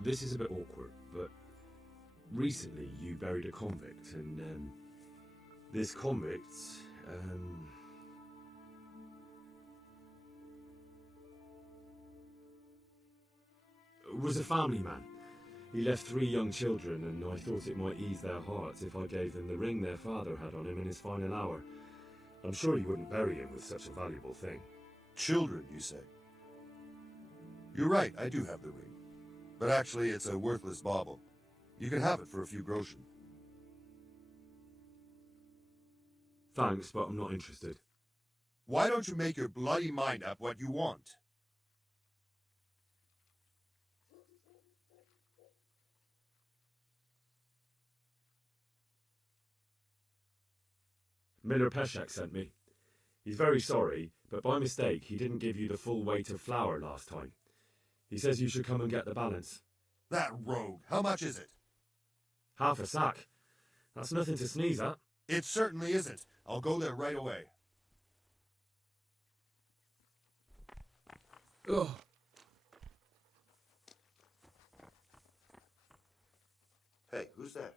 This is a bit awkward, but recently you buried a convict, and this convict, was a family man. He left 3 young children, and I thought it might ease their hearts if I gave them the ring their father had on him in his final hour. I'm sure you wouldn't bury him with such a valuable thing. Children, you say? You're right, I do have the ring. But actually, it's a worthless bauble. You can have it for a few groschen. Thanks, but I'm not interested. Why don't you make your bloody mind up what you want? Miller Peshek sent me. He's very sorry, but by mistake he didn't give you the full weight of flour last time. He says you should come and get the balance. That rogue, how much is it? Half a sack. That's nothing to sneeze at. It certainly isn't. I'll go there right away. Ugh. Hey, who's that?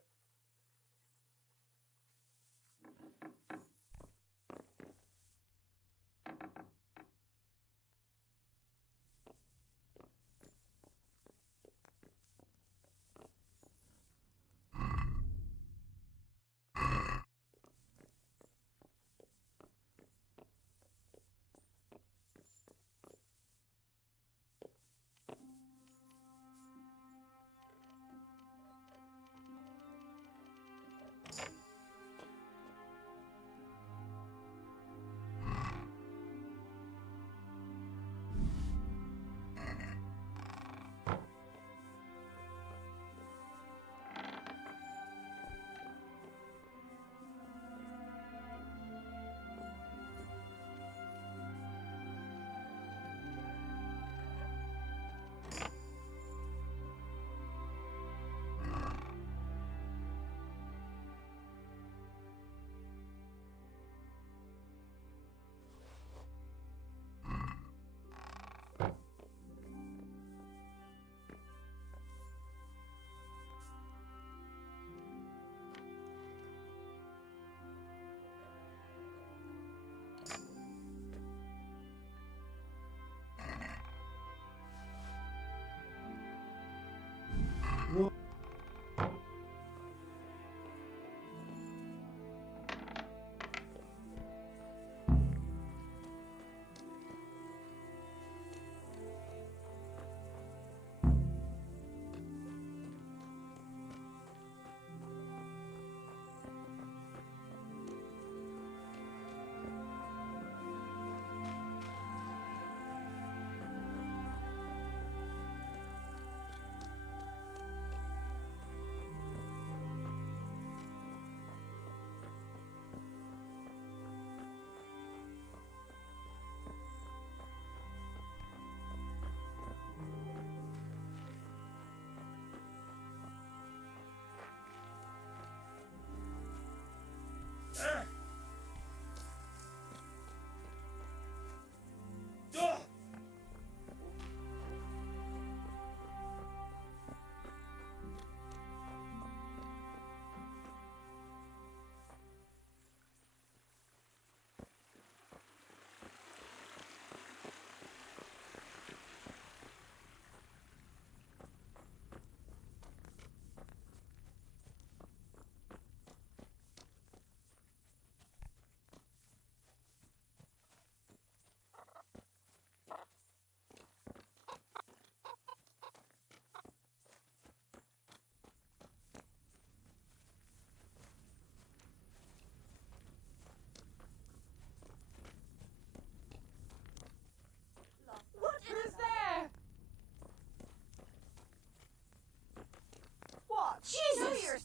Jesus!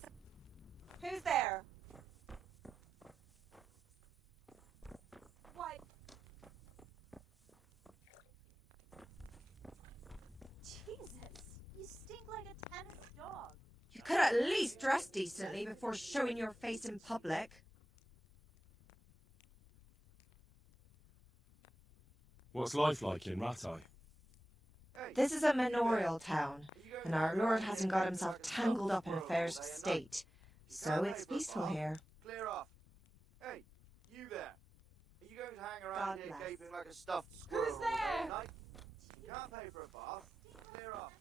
Who's there? Why? Jesus, you stink like a tennis dog. You could at least dress decently before showing your face in public. What's life like in Ratai? This is a manorial town, and our lord hasn't got himself tangled up in affairs of state. So it's peaceful here. Clear off. Hey, you there. Are you going to hang around God here bless. gaping like a stuffed squirrel all day there? and night? You can't pay for a bath. Clear off.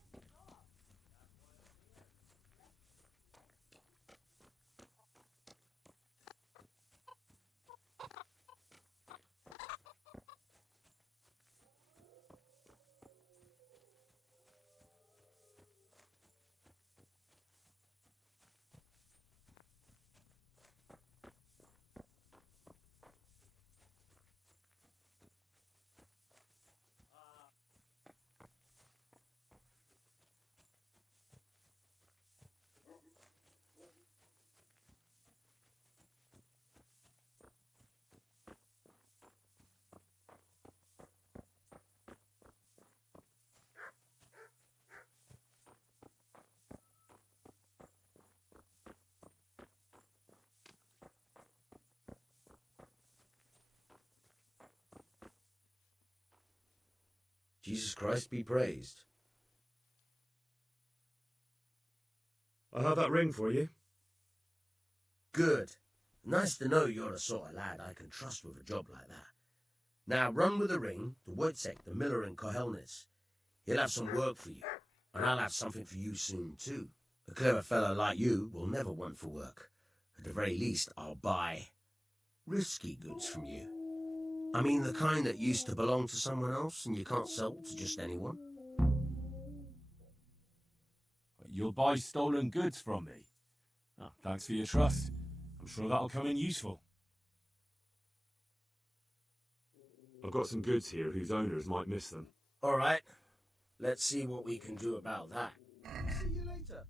Jesus Christ be praised. I have that ring for you. Good. Nice to know you're the sort of lad I can trust with a job like that. Now run with the ring to Wojciech, the miller in Kohelnitz. He'll have some work for you, and I'll have something for you soon too. A clever fellow like you will never want for work. At the very least, I'll buy risky goods from you. I mean the kind that used to belong to someone else and you can't sell to just anyone. You'll buy stolen goods from me. Oh, thanks for your trust. I'm sure that'll come in useful. I've got some goods here whose owners might miss them. All right, let's see what we can do about that. See you later.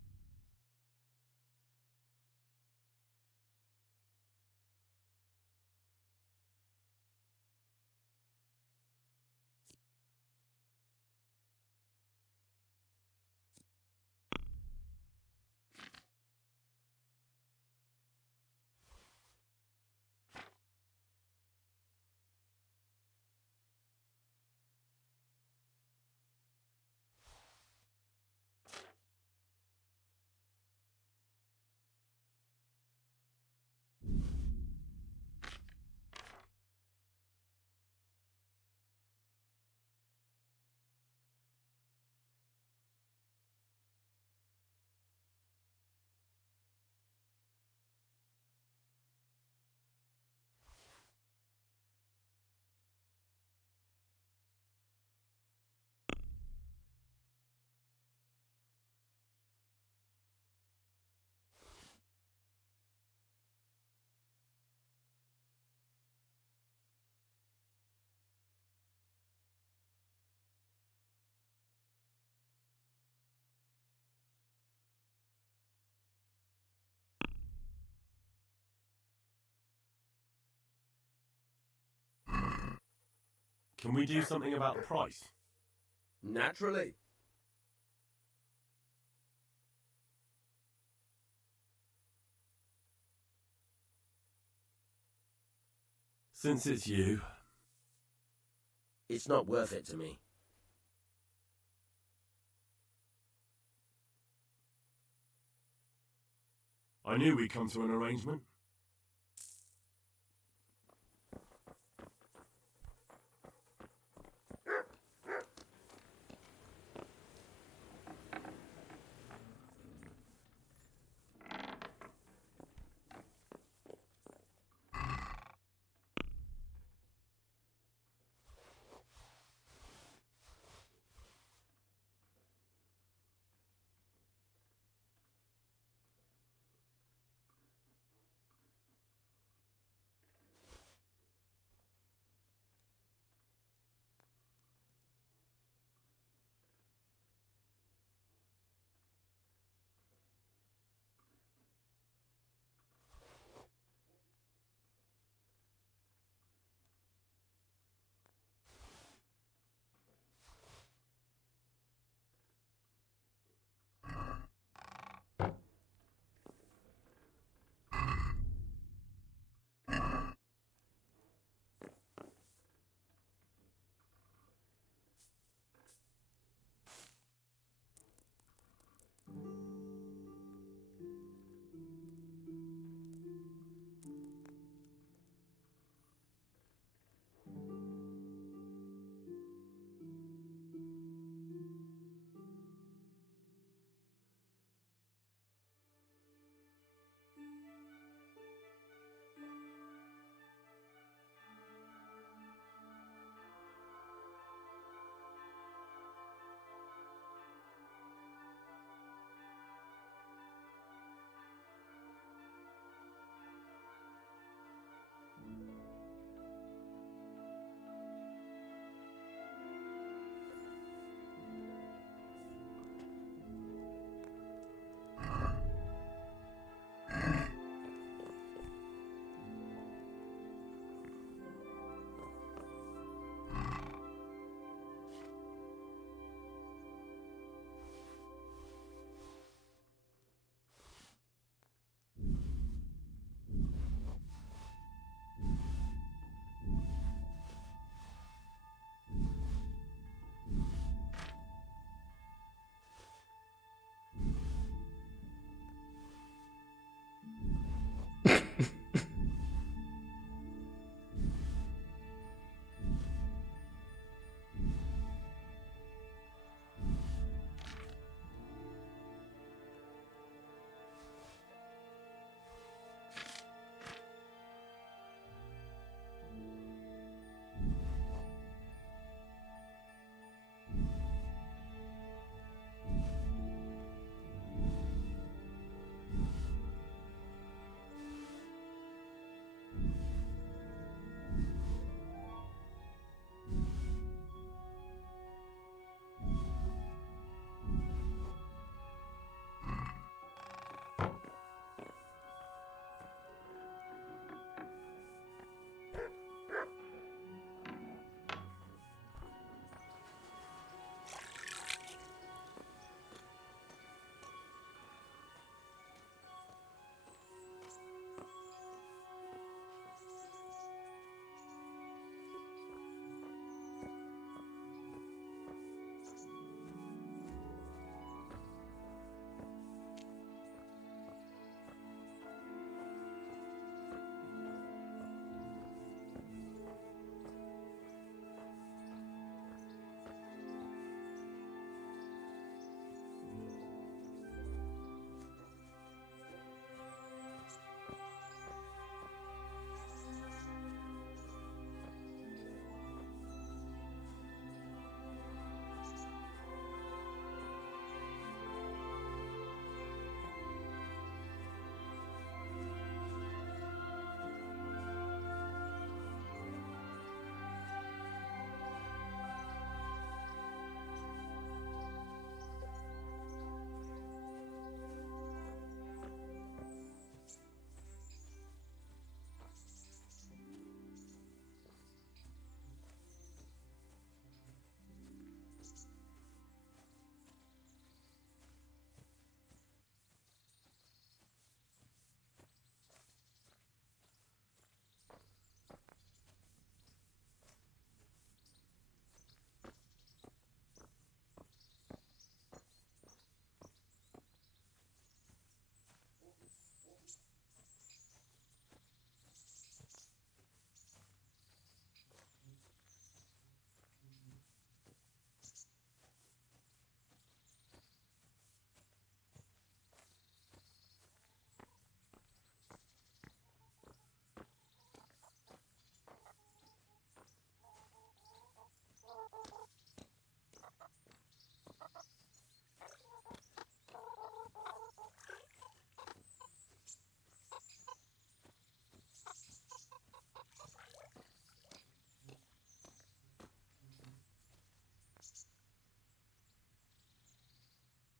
Can we do something about the price? Naturally. Since it's you, It's not worth it to me. I knew we'd come to an arrangement.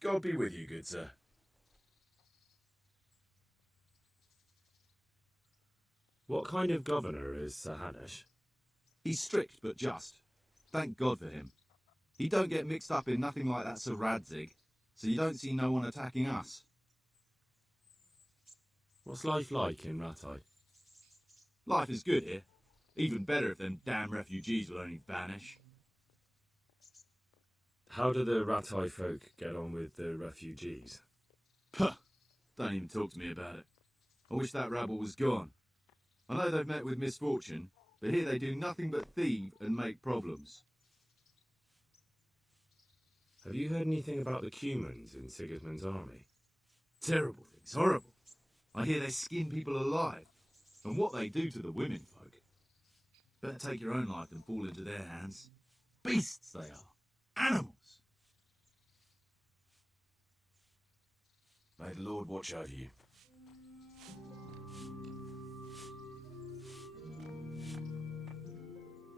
God be with you, good sir. What kind of governor is Sir Hanush? He's strict but just. Thank God for him. He don't get mixed up in nothing like that Sir Radzig, so you don't see no one attacking us. What's life like in Rattay? Life is good here. Even better if them damn refugees will only vanish. How do the Rattay folk get on with the refugees? Puh! Don't even talk to me about it. I wish that rabble was gone. I know they've met with misfortune, but here they do nothing but thieve and make problems. Have you heard anything about the Cumans in Sigismund's army? Terrible things, horrible. I hear they skin people alive, and what they do to the women folk. Better take your own life than fall into their hands. Beasts they are. Animals. May the Lord watch over you.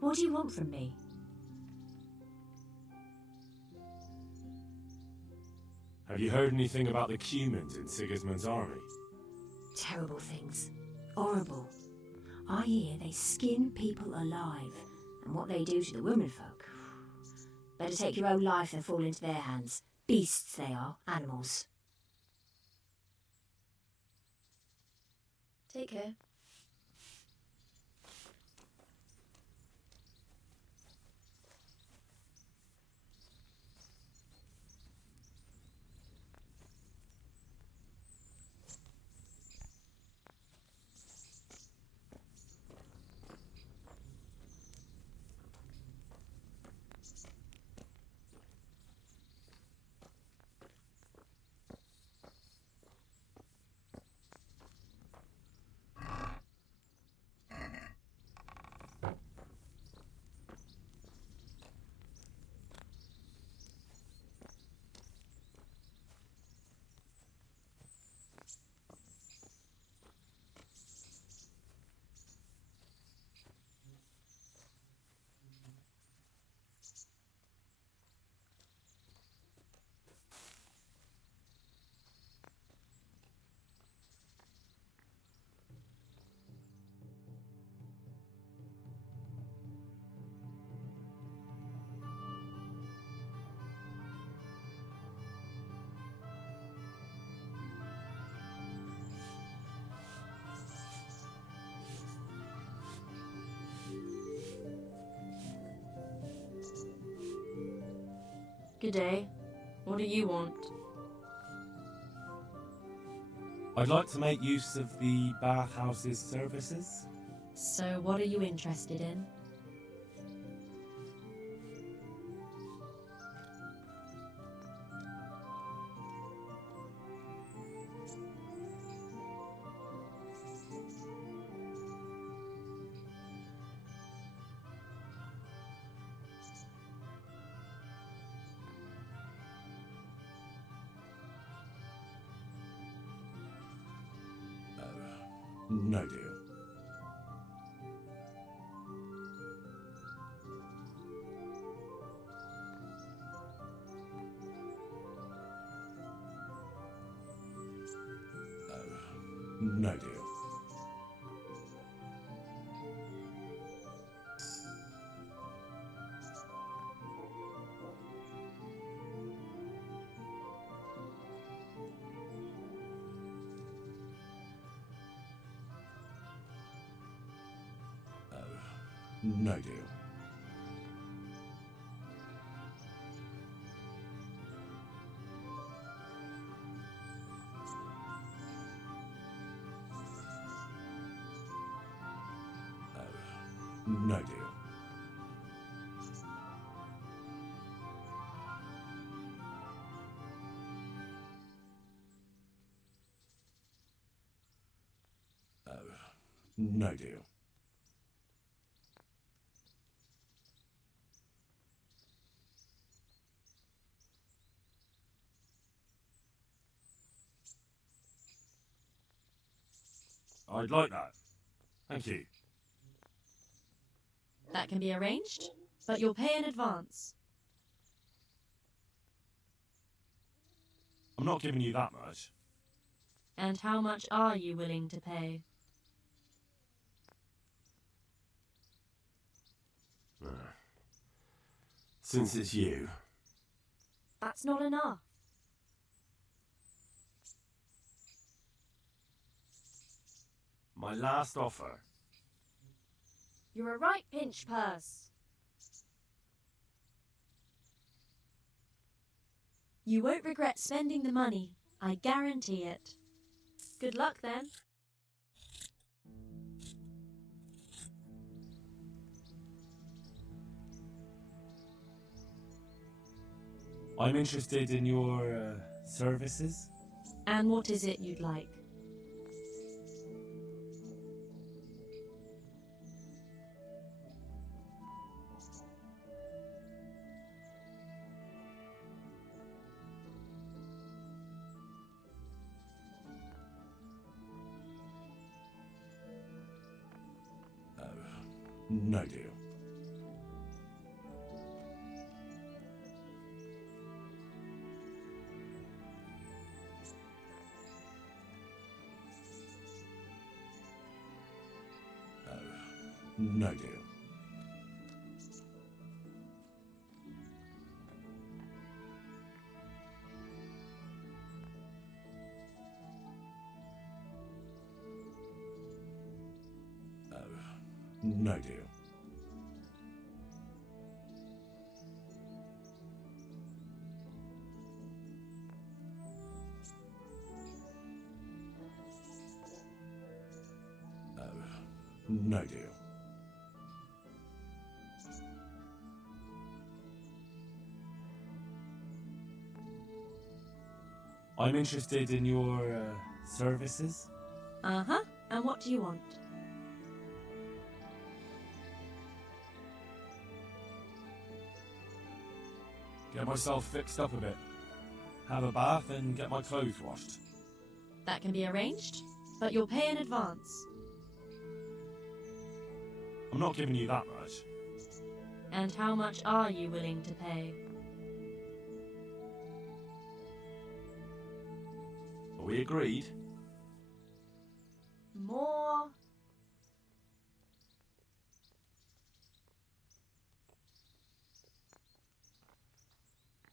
What do you want from me? Have you heard anything about the Cumans in Sigismund's army? Terrible things. Horrible. I hear they skin people alive, and what they do to the womenfolk. Better take your own life than fall into their hands. Beasts they are, animals. Take care. Good day. What do you want? I'd like to make use of the bathhouse's services. So what are you interested in? No deal. No deal. No deal. No deal. No deal. I'd like that. Thank you. That can be arranged, but you'll pay in advance. I'm not giving you that much. And how much are you willing to pay? Since it's you. That's not enough. My last offer. You're a right pinch purse. You won't regret spending the money, I guarantee it. Good luck then. I'm interested in your services. And what is it you'd like? No deal. No deal. No deal. No deal. I'm interested in your services. Uh-huh. And what do you want? Get myself fixed up a bit. Have a bath and get my clothes washed. That can be arranged, but you'll pay in advance. I'm not giving you that much. And how much are you willing to pay? Are we agreed? More.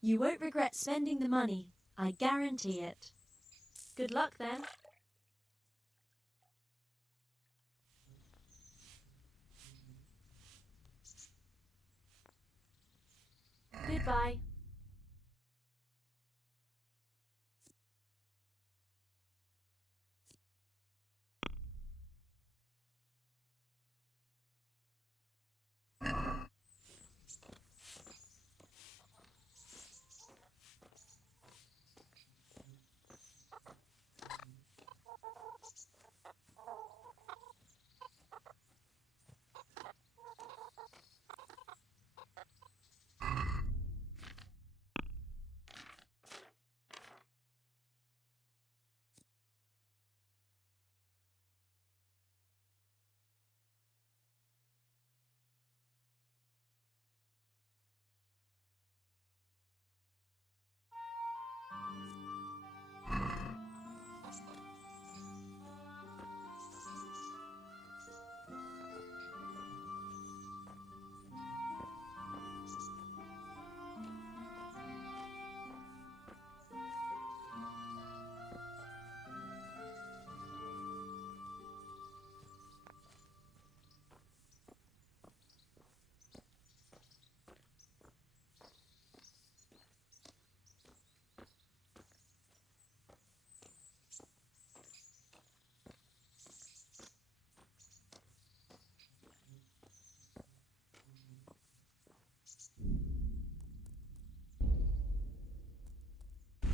You won't regret spending the money, I guarantee it. Good luck then. Goodbye.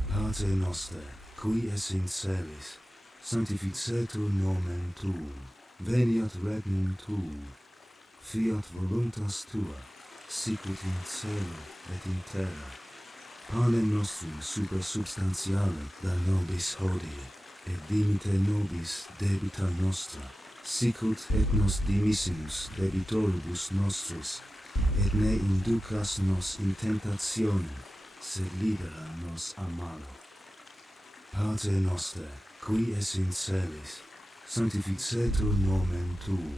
Pater noster, qui es in celis, sanctificetur nomen tuum, veniat regnum tuum, fiat voluntas tua, sicut in cielo et in terra. Panem nostrum super substantiale da nobis hodie, et dimite nobis debita nostra, sicut et nos dimissimus debitoribus nostris, et ne inducas nos in tentationem, sed libera nos a malo. Pater noster, qui es in celis, sanctificetur nomen tuum.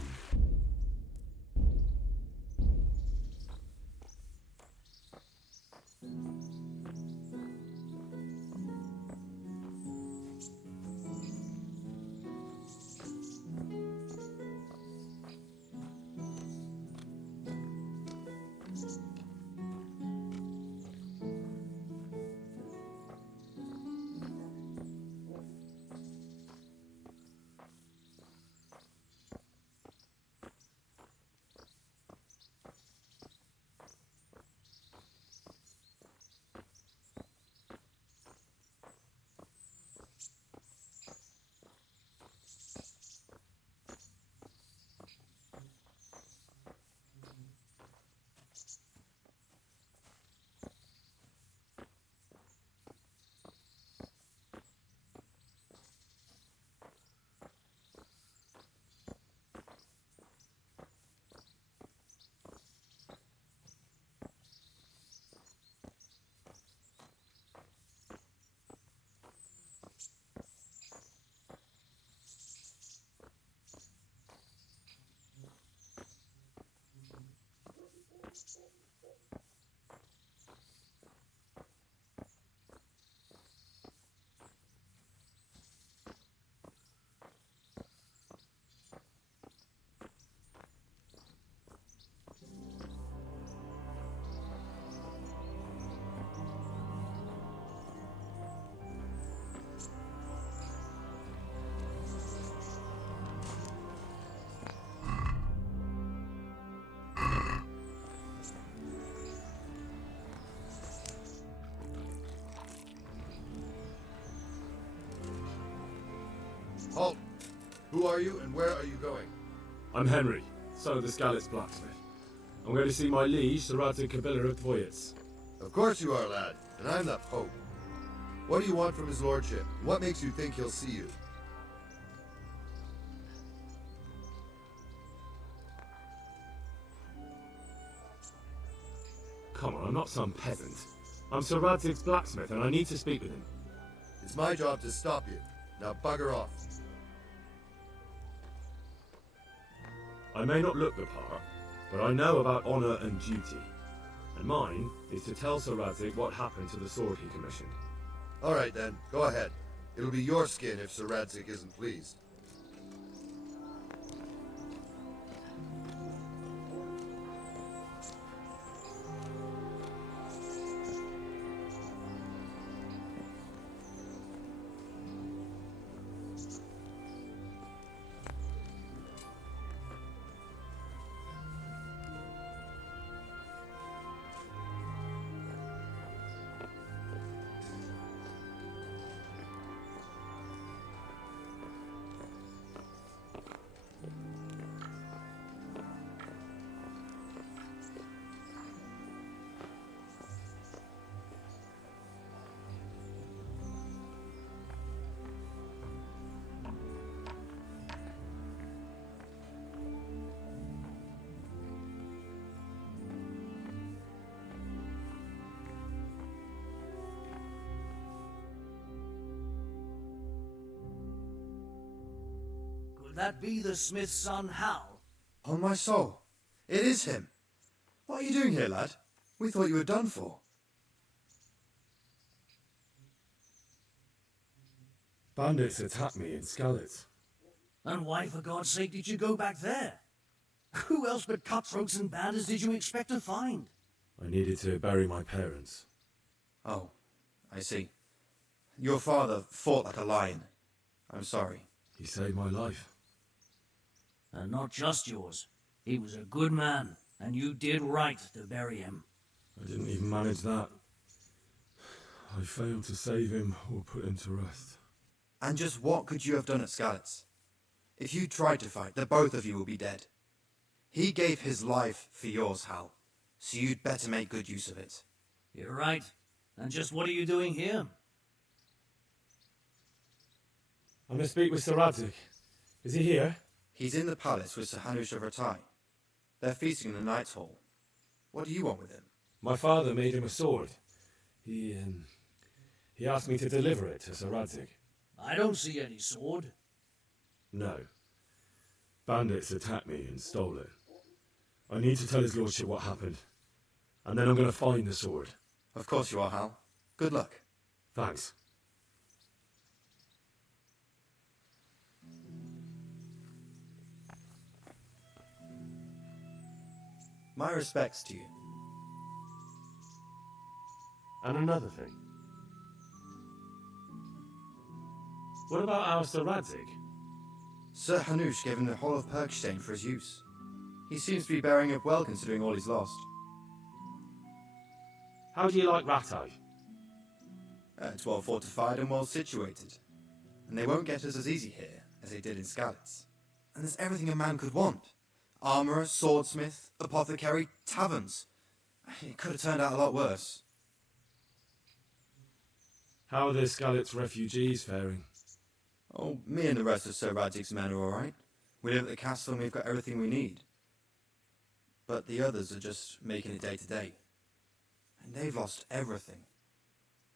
Halt! Who are you and where are you going? I'm Henry, son of the Skalitz blacksmith. I'm going to see my liege, Sir Radzig of Dvoyitz. Of course you are, lad, and I'm the Pope. What do you want from his lordship? What makes you think he'll see you? Come on, I'm not some peasant. I'm Sir Radzig's blacksmith and I need to speak with him. It's my job to stop you. Now bugger off. I may not look the part, but I know about honour and duty. And mine is to tell Sir Radzig what happened to the sword he commissioned. Alright then, go ahead. It'll be your skin if Sir Radzig isn't pleased. That be the smith's son, Hal? On my soul, it is him. What are you doing here, lad? We thought you were done for. Bandits attacked me in Skalitz. And why, for God's sake, did you go back there? Who else but cutthroats and bandits did you expect to find? I needed to bury my parents. Oh, I see. Your father fought like a lion. I'm sorry. He saved my life. And not just yours. He was a good man, and you did right to bury him. I didn't even manage that. I failed to save him or put him to rest. And just what could you have done at Skalitz? If you tried to fight, the both of you will be dead. He gave his life for yours, Hal, so you'd better make good use of it. You're right. And just what are you doing here? I'm to speak with Sir Radzig. Is he here? He's in the palace with Sir Hanush of Ratai. They're feasting in the Knight's Hall. What do you want with him? My father made him a sword. He He asked me to deliver it to Sir Radzig. I don't see any sword. No. Bandits attacked me and stole it. I need to tell his lordship what happened. And then I'm going to find the sword. Of course you are, Hal. Good luck. Thanks. My respects to you. And another thing. What about our Sir Radzig? Sir Hanush gave him the whole of Perkstein for his use. He seems to be bearing up well considering all he's lost. How do you like Rattay? It's well fortified and well situated. And they won't get us as easy here as they did in Skalitz. And there's everything a man could want. Armour, swordsmith, apothecary, taverns. It could have turned out a lot worse. How are the Skalitz refugees faring? Oh, me and the rest of Sir Radzig's men are alright. We live at the castle and we've got everything we need. But the others are just making it day to day. And they've lost everything.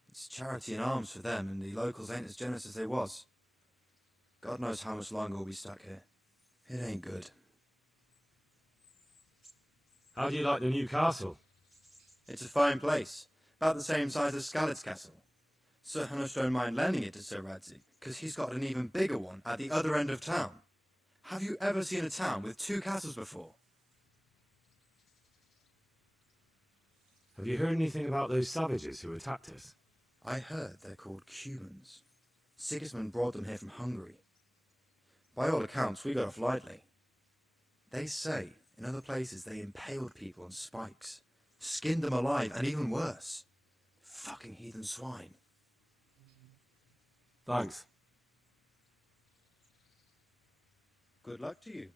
It's charity and arms for them, and the locals ain't as generous as they was. God knows how much longer we'll be stuck here. It ain't good. How do you like the new castle? It's a fine place, about the same size as Skalitz Castle. Sir Hanush don't mind lending it to Sir Radzig, because he's got an even bigger one at the other end of town. Have you ever seen a town with two castles before? Have you heard anything about those savages who attacked us? I heard they're called Cumans. Sigismund brought them here from Hungary. By all accounts, we got off lightly. They say, in other places, they impaled people on spikes, skinned them alive, and even worse. Fucking heathen swine. Thanks. Good luck to you.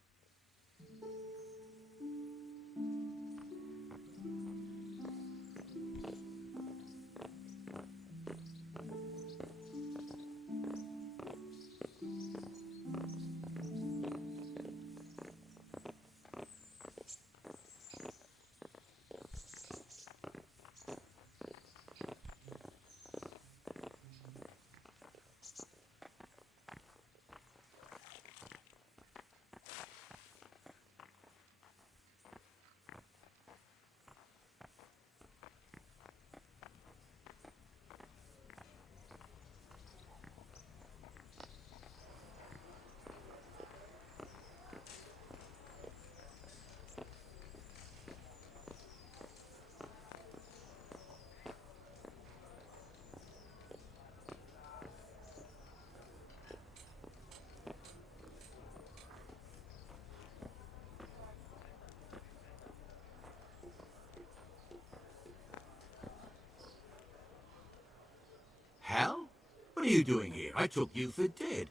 Hal? What are you doing here? I took you for dead.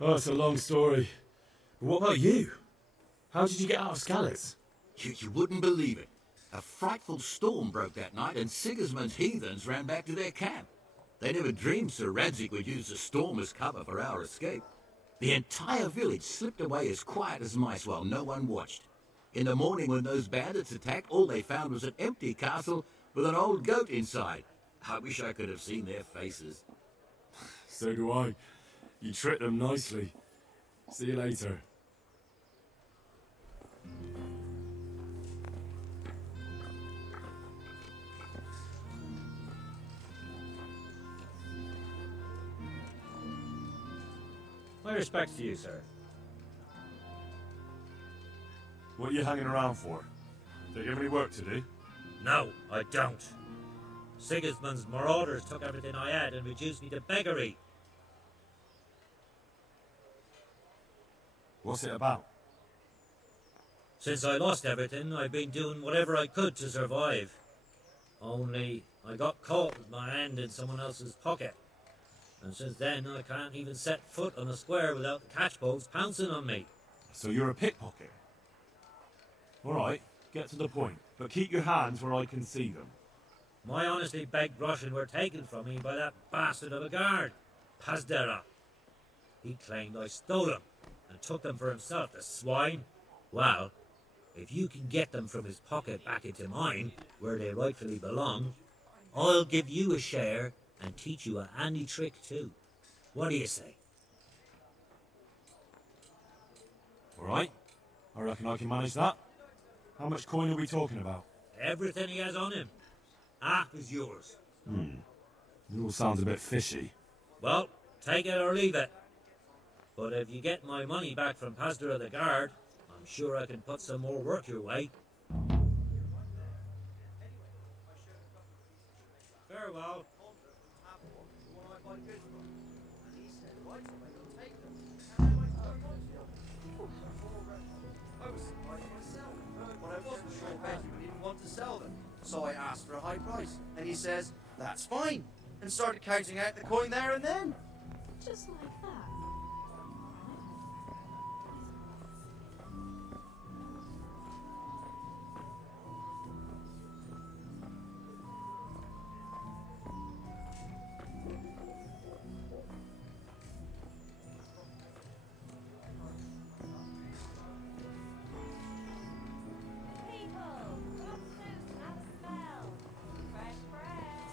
Oh, it's a long story. But what about you? How did you get out of Skalitz? You wouldn't believe it. A frightful storm broke that night and Sigismund's heathens ran back to their camp. They never dreamed Sir Radzig would use the storm as cover for our escape. The entire village slipped away as quiet as mice while no one watched. In the morning when those bandits attacked, all they found was an empty castle with an old goat inside. I wish I could have seen their faces. So do I. You tricked them nicely. See you later. My respects to you, sir. What are you hanging around for? Do you have any work to do? No, I don't. Sigismund's marauders took everything I had and reduced me to beggary. What's it about? Since I lost everything, I've been doing whatever I could to survive. Only, I got caught with my hand in someone else's pocket. And since then, I can't even set foot on a square without the catchpoles pouncing on me. So you're a pickpocket? Alright, get to the point, but keep your hands where I can see them. My honestly begged Russian were taken from me by that bastard of a guard, Pazdera. He claimed I stole them and took them for himself, the swine. Well, if you can get them from his pocket back into mine, where they rightfully belong, I'll give you a share and teach you a handy trick too. What do you say? All right. I reckon I can manage that. How much coin are we talking about? Everything he has on him. Half is yours. It all sounds a bit fishy. Well, take it or leave it. But if you get my money back from Pastor of the Guard, I'm sure I can put some more work your way. Farewell. I was surprised myself, but I wasn't sure Benjamin didn't want to sell them. So I asked for a high price, and he says, "That's fine," and started counting out the coin there and then. Just like that.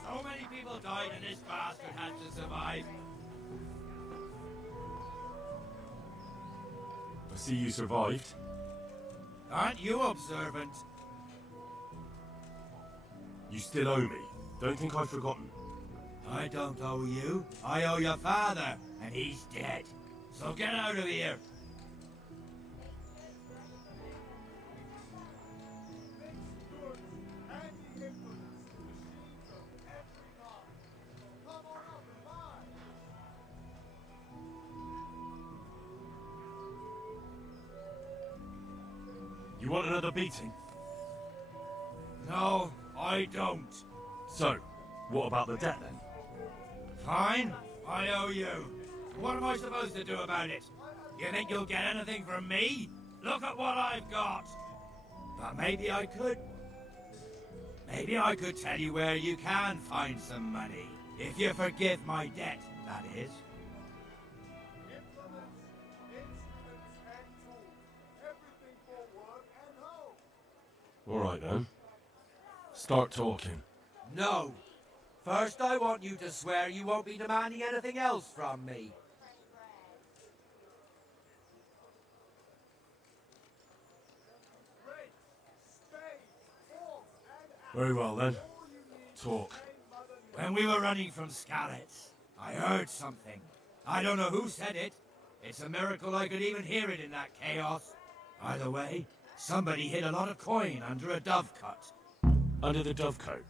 So many people died and this bastard had to survive. I see you survived. Aren't you observant? You still owe me. Don't think I've forgotten. I don't owe you. I owe your father, and he's dead. So get out of here. You want another beating? No, I don't. So, what about the debt then? Fine, I owe you. What am I supposed to do about it? You think you'll get anything from me? Look at what I've got. But maybe I could. Maybe I could tell you where you can find some money. If you forgive my debt, that is. All right then. Start talking. No. First, I want you to swear you won't be demanding anything else from me. Very well then. Talk. When we were running from Skalitz, I heard something. I don't know who said it. It's a miracle I could even hear it in that chaos. Either way, somebody hid a lot of coin under a dovecote. Under the dovecote?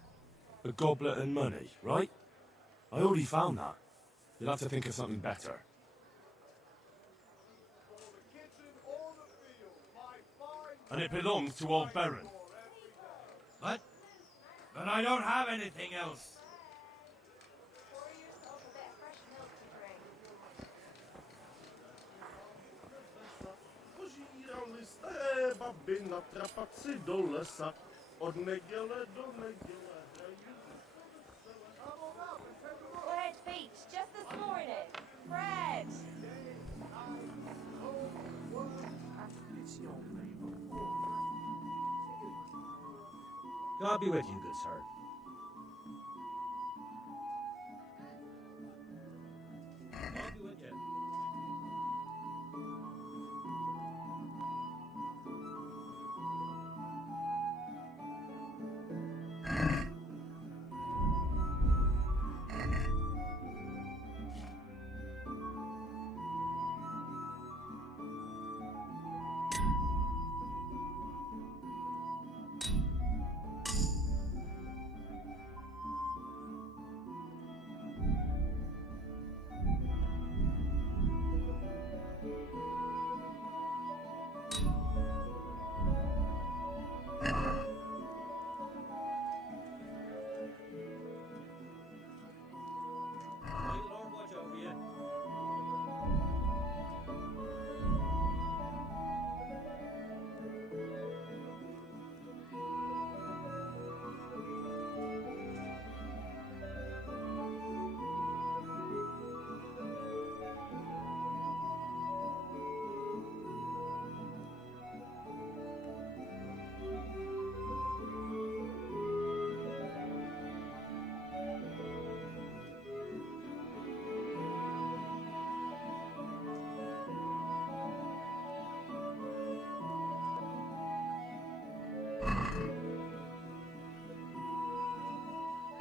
A goblet and money, right? I already found that. You'll have to think of something better. And it belongs to old Baron. But I don't have anything else. Fred's beach just this morning. Fred! God be with you, good sir. God be with you.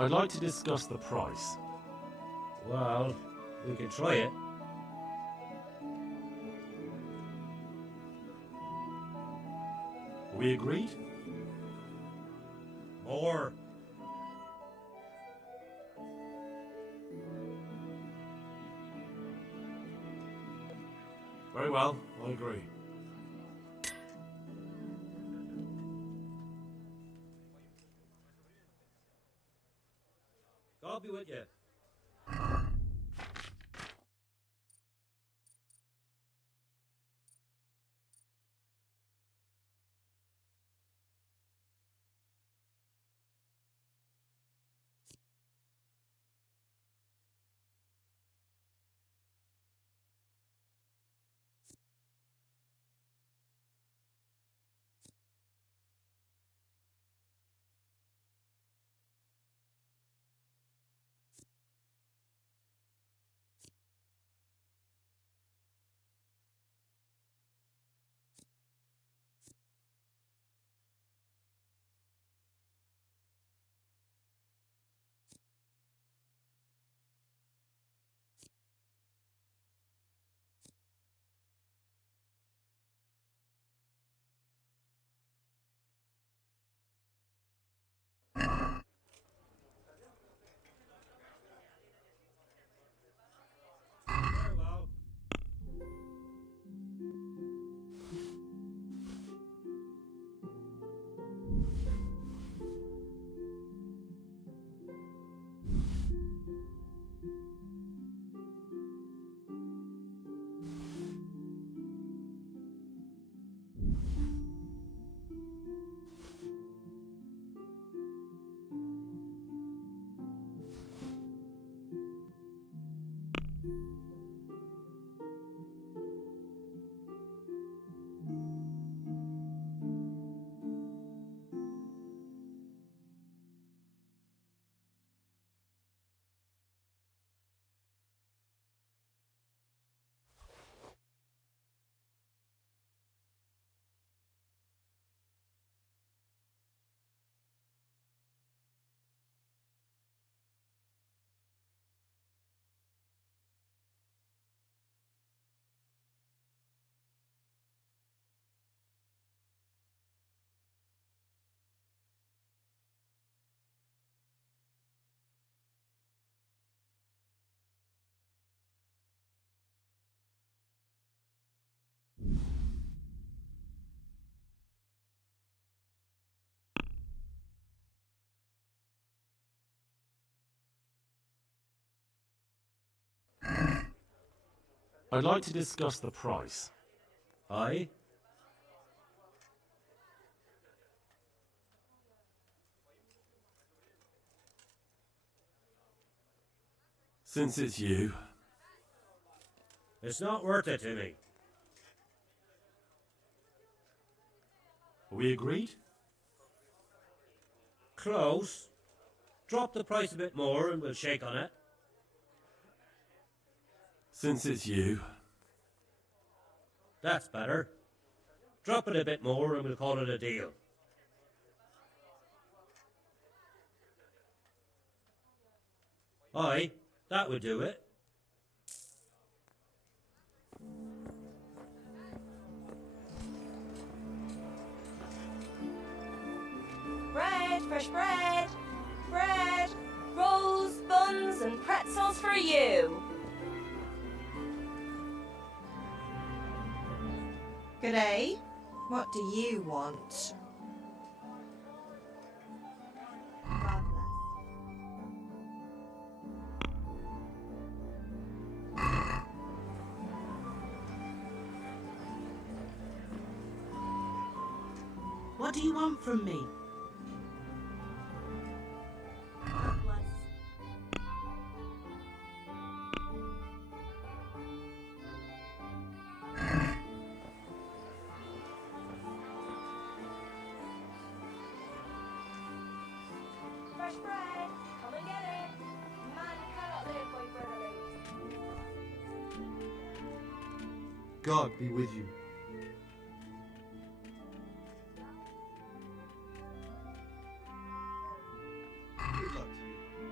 I'd like to discuss the price. Well, we can try it. Are we agreed? More. Very well, I agree. God be with you. Very well. I'd like to discuss the price. Aye? Since it's you. It's not worth it to me. Are we agreed? Close. Drop the price a bit more and we'll shake on it. Since it's you. That's better. Drop it a bit more and we'll call it a deal. Aye, that would do it. Bread, fresh bread. Bread, rolls, buns, and pretzels for you. G'day. What do you want? God bless. What do you want from me? Fresh bread, come and get it. Man cannot live by bread alone. God be with you. Good luck to you.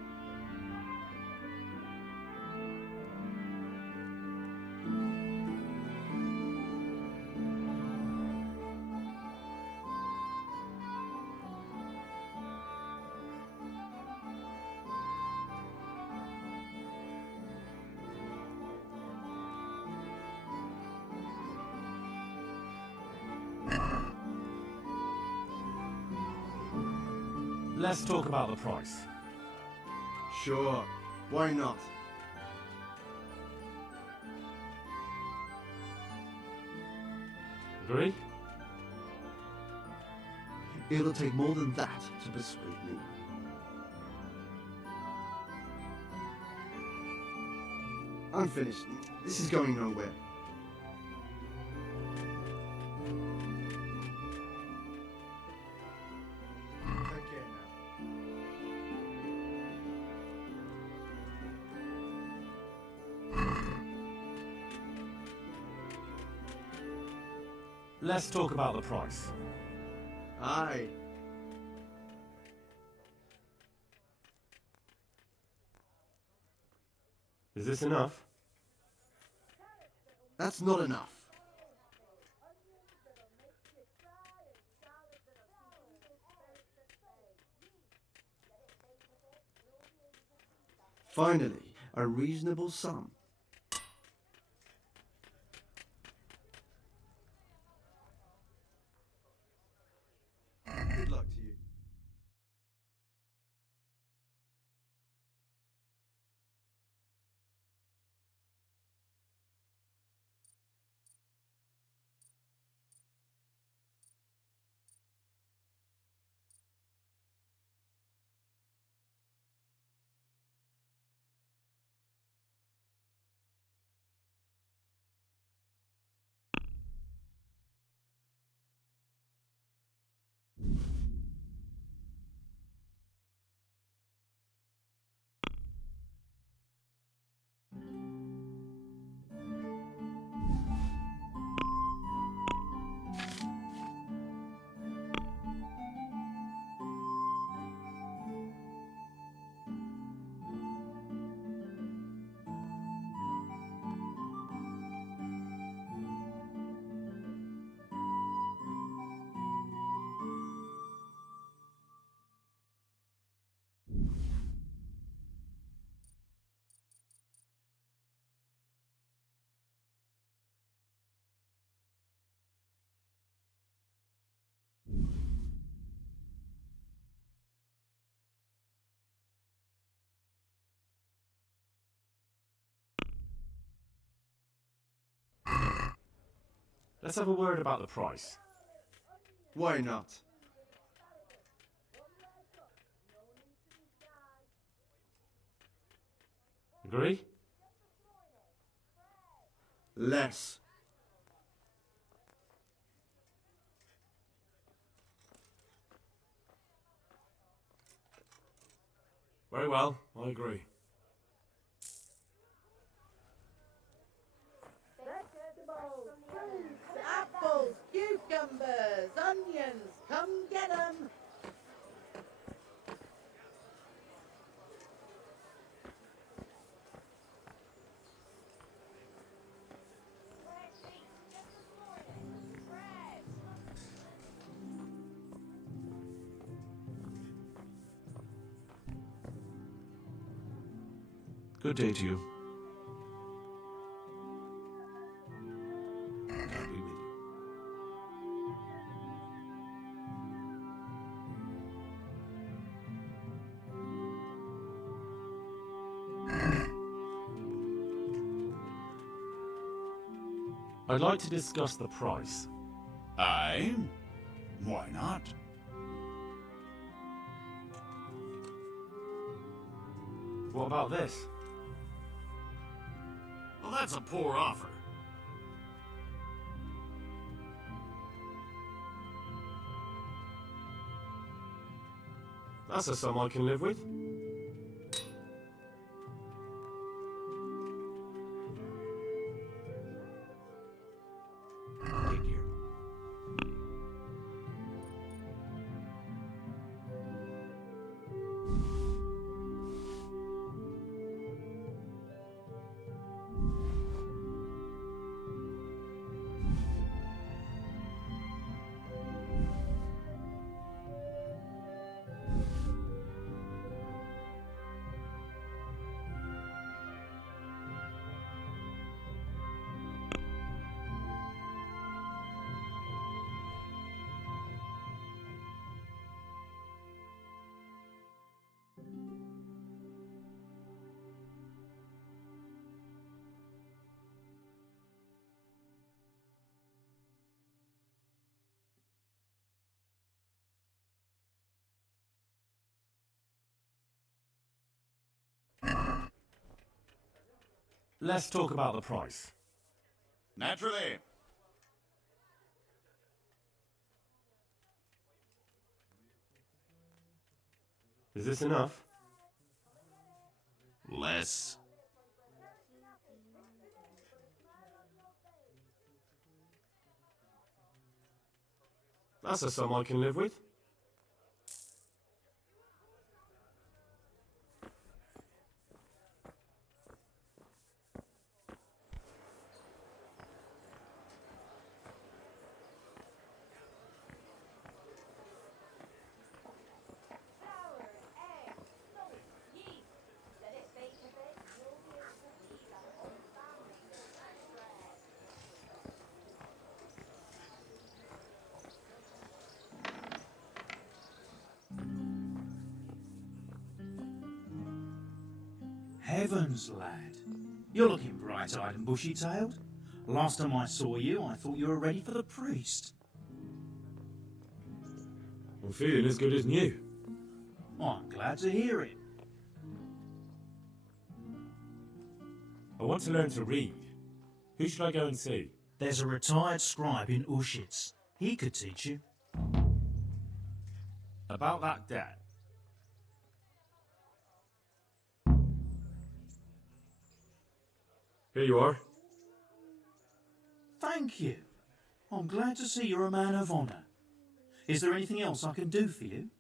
Let's talk about the price. Sure, why not? Agree? It'll take more than that to persuade me. I'm finished. This is going nowhere. Take care now. Let's talk about the price. Aye. Is this enough? That's not enough. Finally, a reasonable sum. Good luck to you. Let's have a word about the price. Why not? Agree? Less. Very well, I agree. Fruits, apples, cucumbers, onions, come get 'em. Good day to you. I'd like to discuss the price. Aye? Why not? What about this? Well, that's a poor offer. That's a sum I can live with. Take care. Let's talk about the price. Naturally. Is this enough? Less. That's a sum I can live with. Heavens, lad. You're looking bright-eyed and bushy-tailed. Last time I saw you, I thought you were ready for the priest. I'm feeling as good as new. I'm glad to hear it. I want to learn to read. Who should I go and see? There's a retired scribe in Ushitz. He could teach you. About that debt. Here you are. Thank you. I'm glad to see you're a man of honour. Is there anything else I can do for you?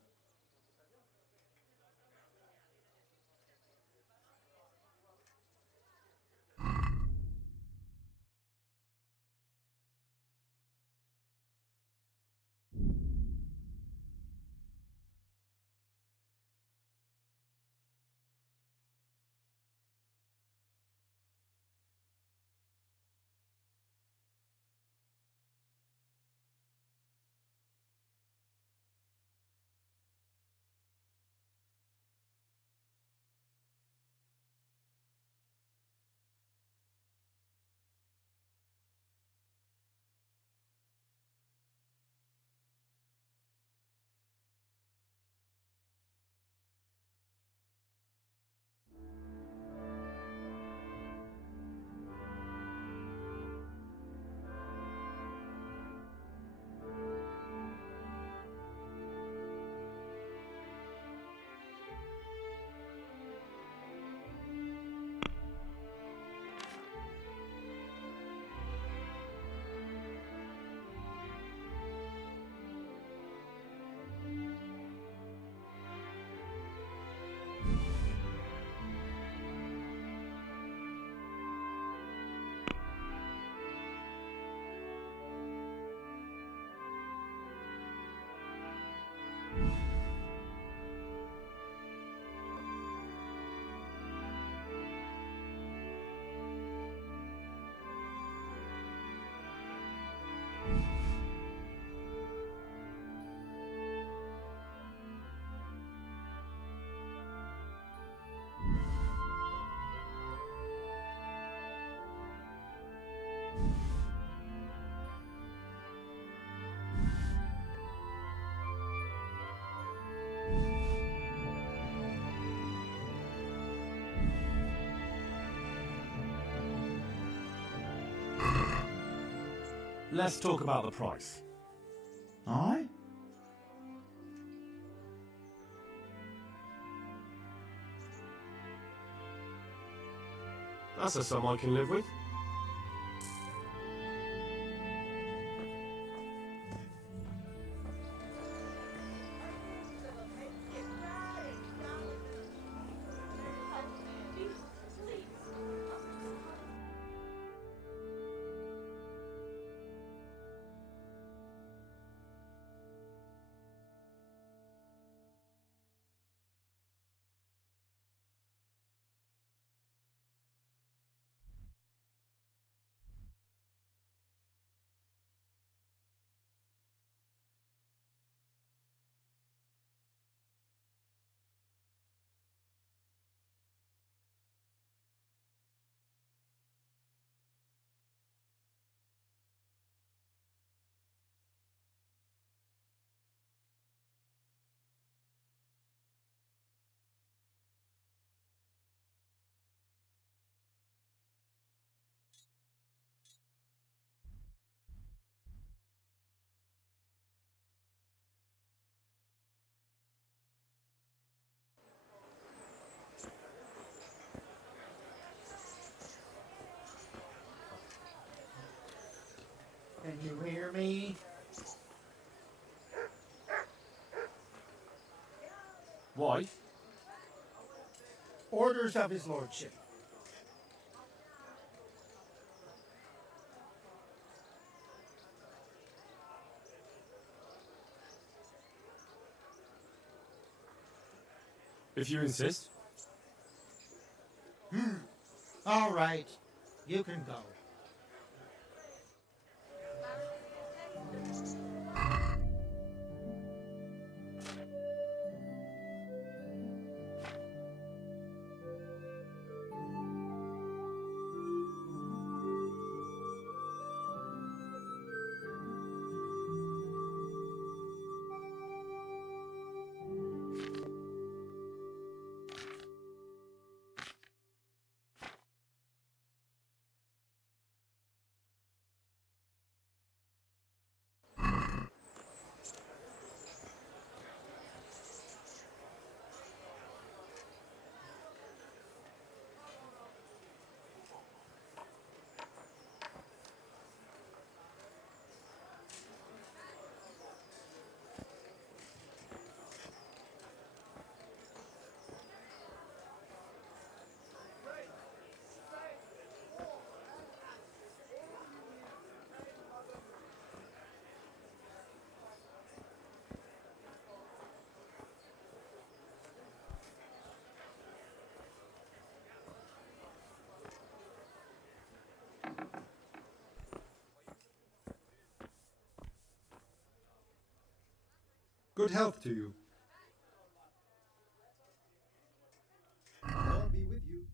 Let's talk about the price. Aye? That's a sum I can live with. You hear me? Why? Orders of his lordship. If you insist. All right. You can go. Good health to you. God be with you.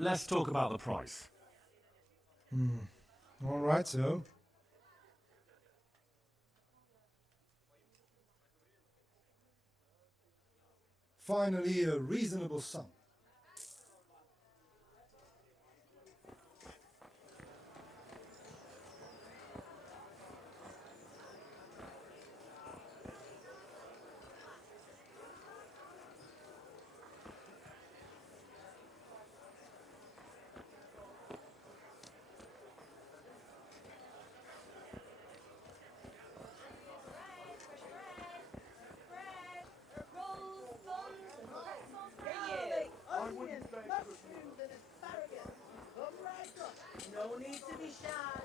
let's talk about the price. All right, so. Finally, a reasonable sum. Onions, mushrooms, and asparagus. Come right up. No need to be shy.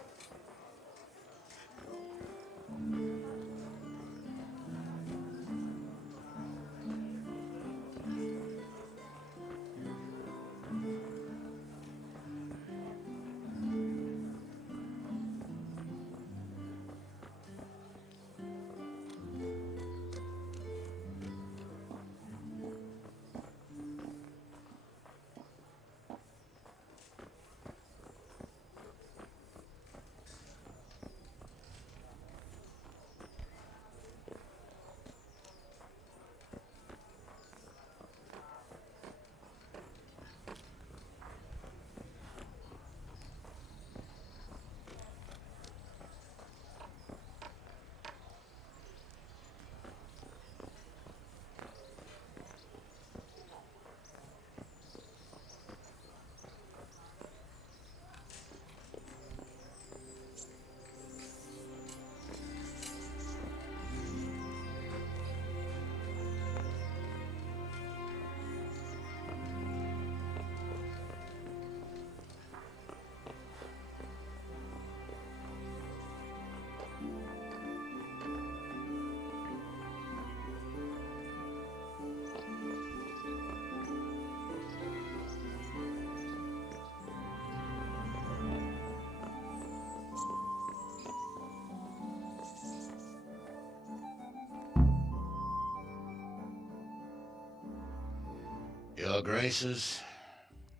Your Graces,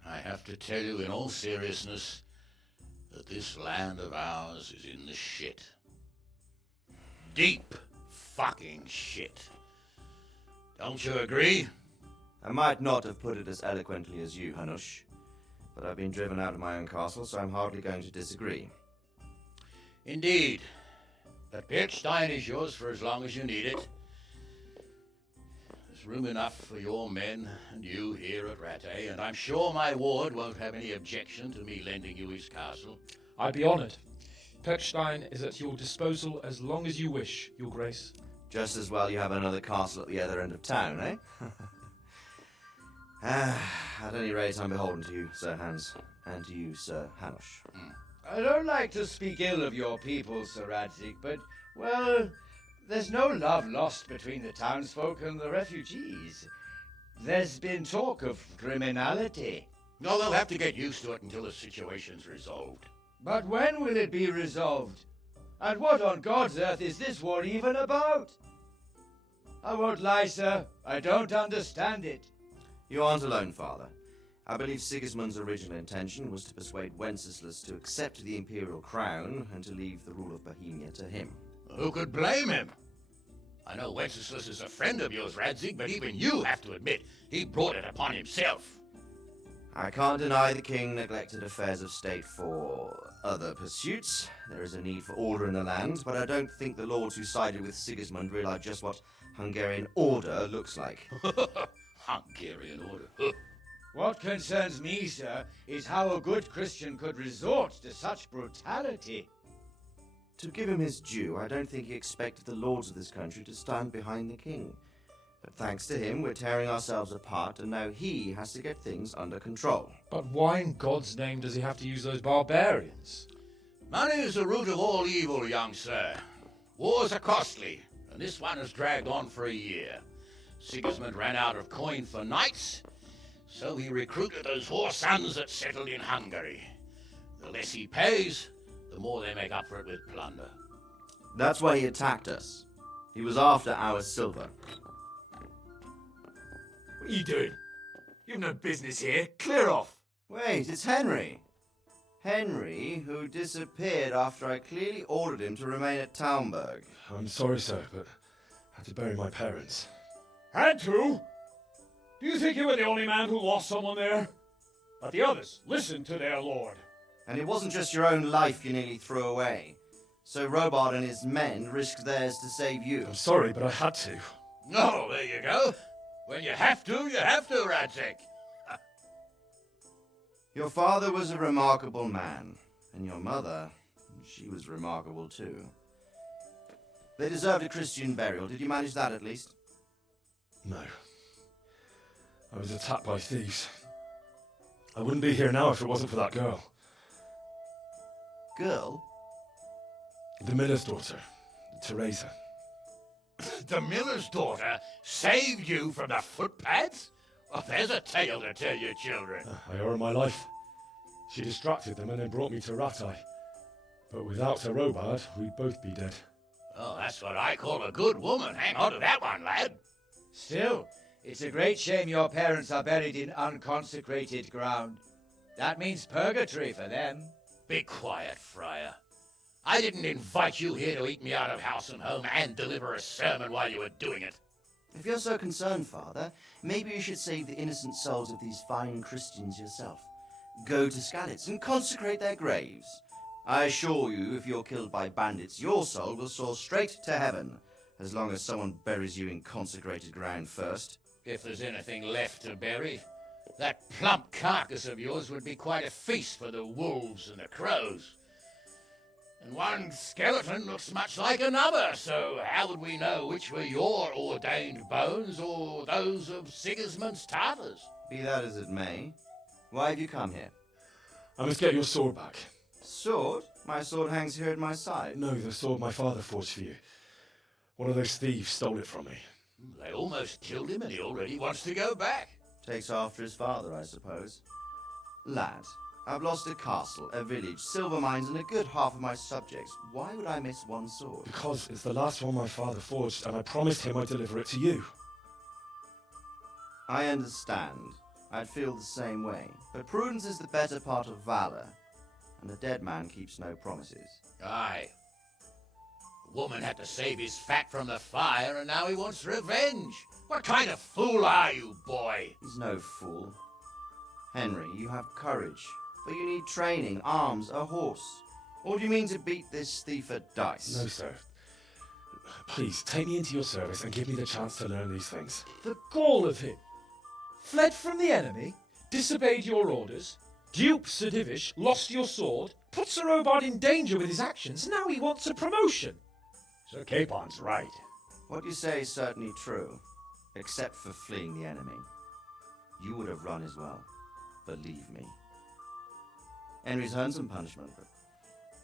I have to tell you in all seriousness that this land of ours is in the shit. Deep fucking shit. Don't you agree? I might not have put it as eloquently as you, Hanush, but I've been driven out of my own castle, so I'm hardly going to disagree. Indeed. But Pt.13 is yours for as long as you need it. There's room enough for your men and you here at Rattay, and I'm sure my ward won't have any objection to me lending you his castle. I'd be honoured. Pt.13 is at your disposal as long as you wish, Your Grace. Just as well you have another castle at the other end of town, eh? At any rate, I'm beholden to you, Sir Hans, and to you, Sir Hanush. I don't like to speak ill of your people, Sir Radzig, but, well, there's no love lost between the townsfolk and the refugees. There's been talk of criminality. No, they'll have to get used to it until the situation's resolved. But when will it be resolved? And what on God's earth is this war even about? I won't lie, sir, I don't understand it. You aren't alone, Father. I believe Sigismund's original intention was to persuade Wenceslas to accept the imperial crown and to leave the rule of Bohemia to him. Who could blame him? I know Wenceslas is a friend of yours, Radzig, but even you have to admit he brought it upon himself. I can't deny the king neglected affairs of state for other pursuits. There is a need for order in the land, but I don't think the lords who sided with Sigismund realized just what Hungarian order looks like. Hungarian order? What concerns me, sir, is how a good Christian could resort to such brutality. To give him his due, I don't think he expected the lords of this country to stand behind the king. But thanks to him, we're tearing ourselves apart, and now he has to get things under control. But why in God's name does he have to use those barbarians? Money is the root of all evil, young sir. Wars are costly, and this one has dragged on for a year. Sigismund ran out of coin for knights, so he recruited those whore sons that settled in Hungary. The less he pays, the more they make up for it with plunder. That's why he attacked us. He was after our silver. What are you doing? You've no business here. Clear off. Wait, it's Henry. Henry, who disappeared after I clearly ordered him to remain at Talmberg. I'm sorry, sir, but I had to bury my parents. Had to? Do you think you were the only man who lost someone there? But the others listened to their lord. And it wasn't just your own life you nearly threw away. So Robard and his men risked theirs to save you. I'm sorry, but I had to. No, there you go. When you have to, Radzig. Your father was a remarkable man, and your mother, she was remarkable too. They deserved a Christian burial. Did you manage that at least? No. I was attacked by thieves. I wouldn't be here now if it wasn't for that girl. Girl? The miller's daughter, Teresa. The miller's daughter saved you from the footpads? Well, there's a tale to tell your children. I owe her my life. She distracted them and then brought me to Ratai. But without her Robard, we'd both be dead. Oh, that's what I call a good woman. Hang on to that one, lad. Still, it's a great shame your parents are buried in unconsecrated ground. That means purgatory for them. Be quiet, Friar. I didn't invite you here to eat me out of house and home and deliver a sermon while you were doing it. If you're so concerned, Father, maybe you should save the innocent souls of these fine Christians yourself. Go to Skalitz and consecrate their graves. I assure you, if you're killed by bandits, your soul will soar straight to heaven, as long as someone buries you in consecrated ground first. If there's anything left to bury, that plump carcass of yours would be quite a feast for the wolves and the crows. And one skeleton looks much like another, so how would we know which were your ordained bones or those of Sigismund's Tartars? Be that as it may, why have you come here? I must get your sword back. Sword? My sword hangs here at my side. No, the sword my father forged for you. One of those thieves stole it from me. They almost killed him and he already wants to go back. Takes after his father, I suppose. Lad, I've lost a castle, a village, silver mines, and a good half of my subjects. Why would I miss one sword? Because it's the last one my father forged, and I promised him I'd deliver it to you. I understand. I'd feel the same way. But prudence is the better part of valor, and a dead man keeps no promises. Aye. The woman had to save his fat from the fire, and now he wants revenge. What kind of fool are you, boy? He's no fool. Henry, you have courage, but you need training, arms, a horse. Or do you mean to beat this thief at dice? No, sir. Please, take me into your service and give me the chance to learn these things. The gall of him. Fled from the enemy, disobeyed your orders, duped Sir Divish, lost your sword, put Sir Robard in danger with his actions, now he wants a promotion. Sir Capon's right. What you say is certainly true, except for fleeing the enemy. You would have run as well, believe me. Henry's earned some punishment, but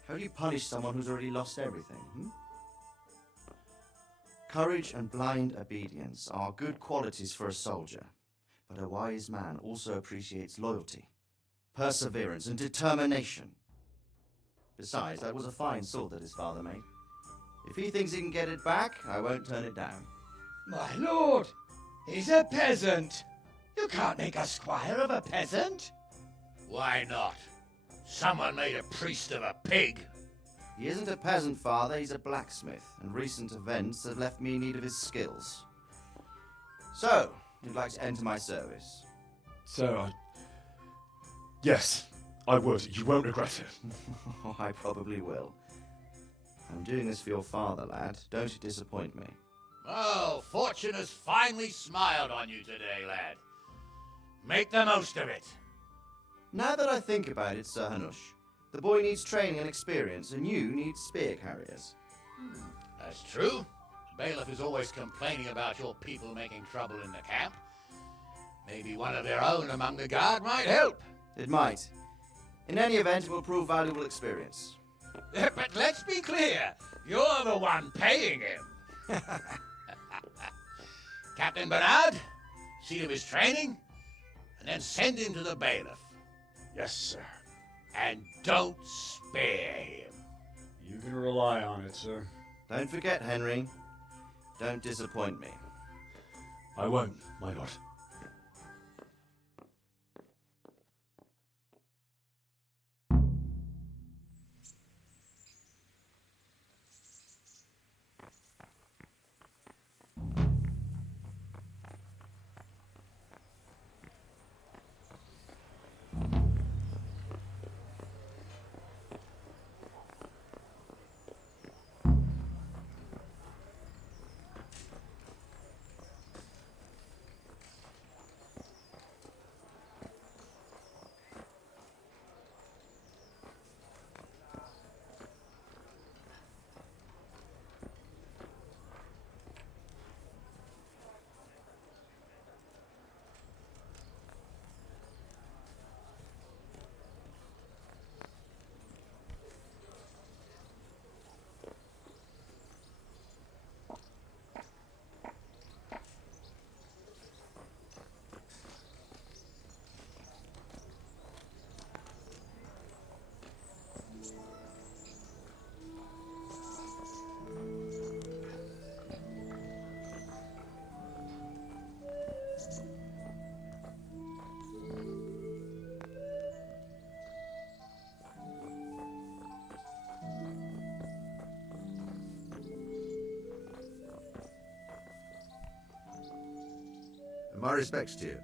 how do you punish someone who's already lost everything, Courage and blind obedience are good qualities for a soldier, but a wise man also appreciates loyalty, perseverance, and determination. Besides, that was a fine sword that his father made. If he thinks he can get it back, I won't turn it down. My lord, he's a peasant. You can't make a squire of a peasant. Why not? Someone made a priest of a pig. He isn't a peasant, father, he's a blacksmith, and recent events have left me in need of his skills. So, you'd like to enter my service? Sir, yes, I would. You won't regret it. I probably will. I'm doing this for your father, lad. Don't disappoint me. Oh, fortune has finally smiled on you today, lad. Make the most of it. Now that I think about it, Sir Hanush, the boy needs training and experience, and you need spear carriers. That's true. The bailiff is always complaining about your people making trouble in the camp. Maybe one of their own among the guard might help. It might. In any event, it will prove valuable experience. But let's be clear, you're the one paying him. Captain Bernard, see to his training, and then send him to the bailiff. Yes, sir. And don't spare him. You can rely on it, sir. Don't forget, Henry. Don't disappoint me. I won't, my lord. My respects to you.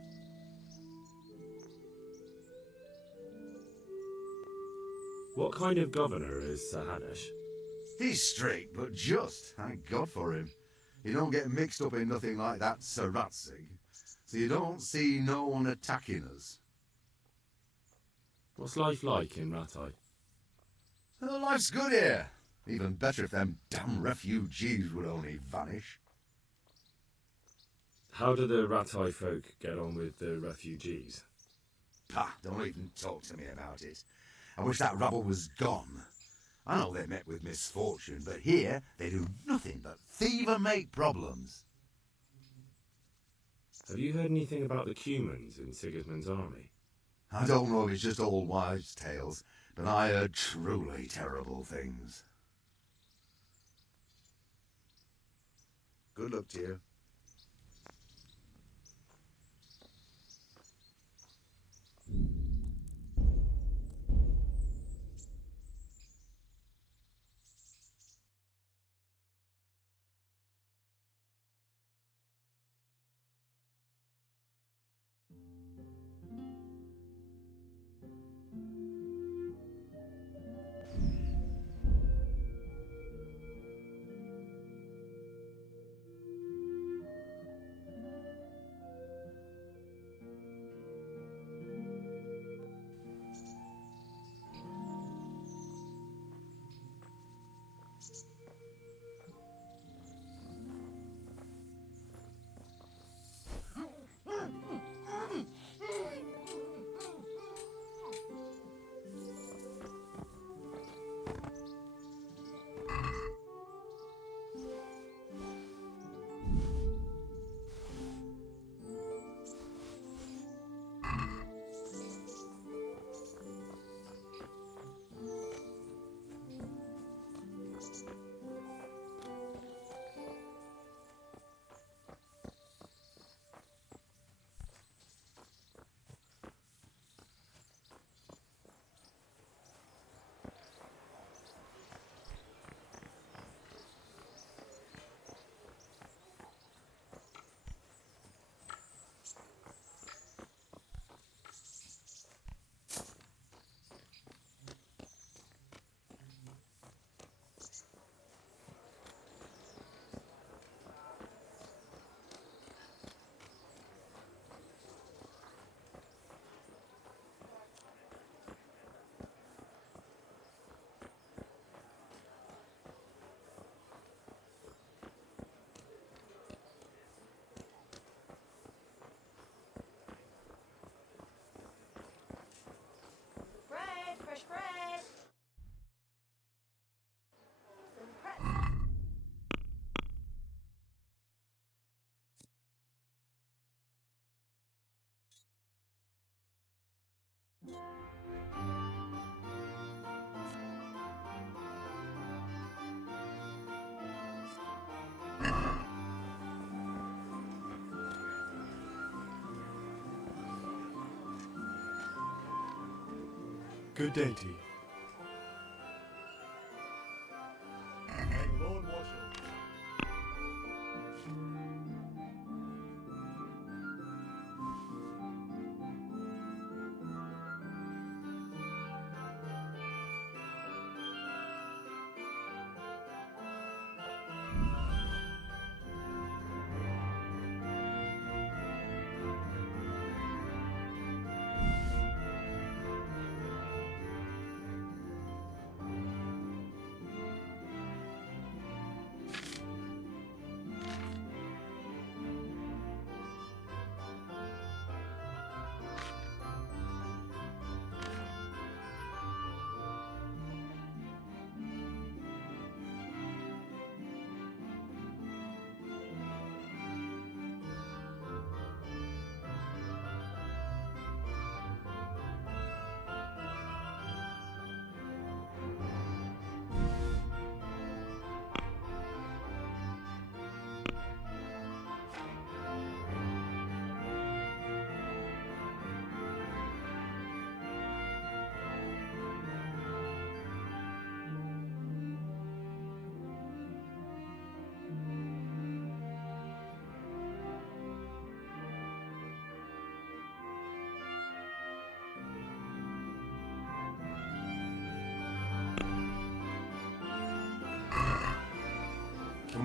What kind of governor is Sir Hanush? He's strict, but just. Thank God for him. You don't get mixed up in nothing like that, Sir Radzig. So you don't see no one attacking us. What's life like in Ratai? Well, life's good here. Even better if them damn refugees would only vanish. How do the Ratai folk get on with the refugees? Pah, don't even talk to me about it. I wish that rabble was gone. I know they met with misfortune, but here they do nothing but thieve and make problems. Have you heard anything about the Cumans in Sigismund's army? I don't know if it's just old wives' tales, but I heard truly terrible things. Good luck to you. Fresh bread. Some pretzels. Good day to you. May Lord watch over.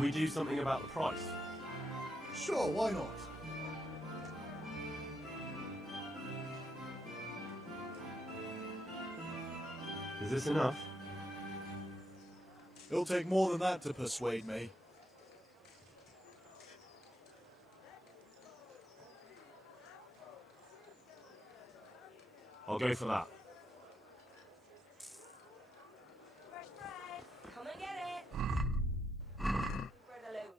we do something about the price? Sure, why not? Is this enough? It'll take more than that to persuade me. I'll go for that. Fresh bread. Come and get it. Bread alone.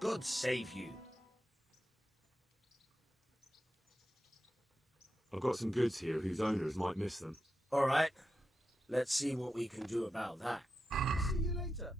God save you. I've got some goods here whose owners might miss them. All right. Let's see what we can do about that. See you later.